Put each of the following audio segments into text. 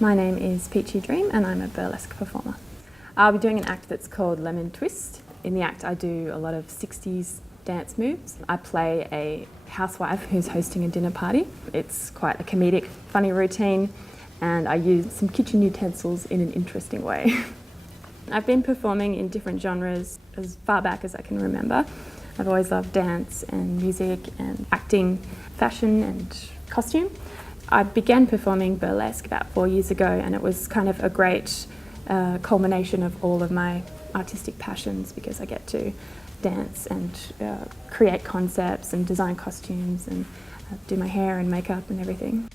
My name is Peachy Dream and I'm a burlesque performer. I'll be doing an act that's called Lemon Twist. In the act I do a lot of 60s dance moves. I play a housewife who's hosting a dinner party. It's quite a comedic, funny routine and I use some kitchen utensils in an interesting way. I've been performing in different genres as far back as I can remember. I've always loved dance and music and acting, fashion and costume. I began performing burlesque about 4 years ago and it was kind of a great culmination of all of my artistic passions because I get to dance and create concepts and design costumes and do my hair and makeup and everything.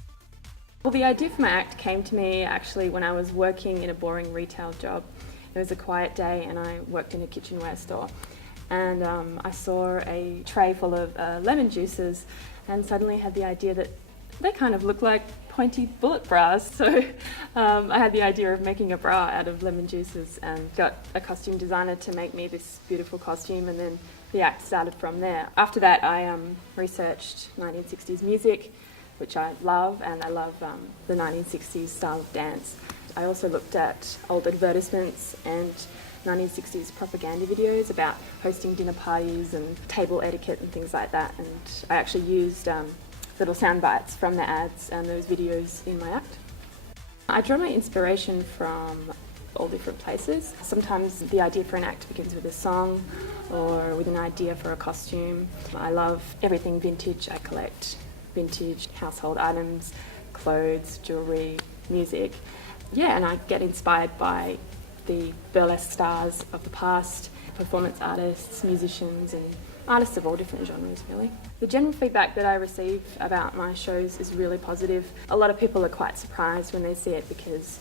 Well, the idea for my act came to me actually when I was working in a boring retail job. It was a quiet day and I worked in a kitchenware store and I saw a tray full of lemon juices and suddenly had the idea that they kind of look like pointy bullet bras, so I had the idea of making a bra out of lemon juices and got a costume designer to make me this beautiful costume, and then the act started from there. After that I researched 1960s music, which I love, and I love the 1960s style of dance. I also looked at old advertisements and 1960s propaganda videos about hosting dinner parties and table etiquette and things like that, and I actually used little sound bites from the ads and those videos in my act. I draw my inspiration from all different places. Sometimes the idea for an act begins with a song or with an idea for a costume. I love everything vintage. I collect vintage household items, clothes, jewellery, music. Yeah, and I get inspired by the burlesque stars of the past, performance artists, musicians and artists of all different genres really. The general feedback that I receive about my shows is really positive. A lot of people are quite surprised when they see it because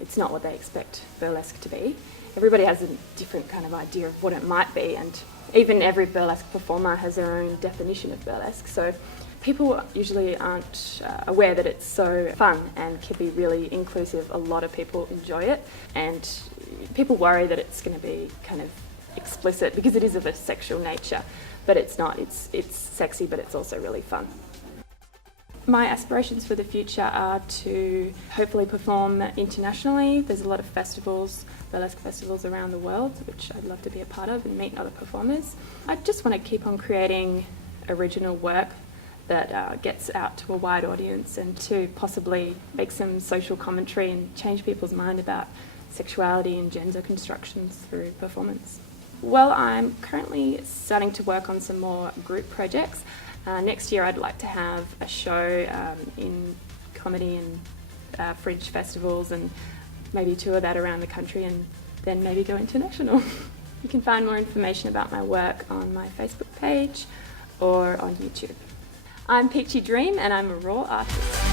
it's not what they expect burlesque to be. Everybody has a different kind of idea of what it might be, and even every burlesque performer has their own definition of burlesque. So people usually aren't aware that it's so fun and can be really inclusive. A lot of people enjoy it and people worry that it's going to be kind of explicit because it is of a sexual nature, but it's not. It's sexy, but it's also really fun. My aspirations for the future are to hopefully perform internationally. There's a lot of festivals, burlesque festivals around the world, which I'd love to be a part of and meet other performers. I just want to keep on creating original work that gets out to a wide audience and to possibly make some social commentary and change people's mind about sexuality and gender constructions through performance. Well, I'm currently starting to work on some more group projects. Next year I'd like to have a show in comedy and fringe festivals and maybe tour that around the country and then maybe go international. You can find more information about my work on my Facebook page or on YouTube. I'm Peachy Dream and I'm a raw artist.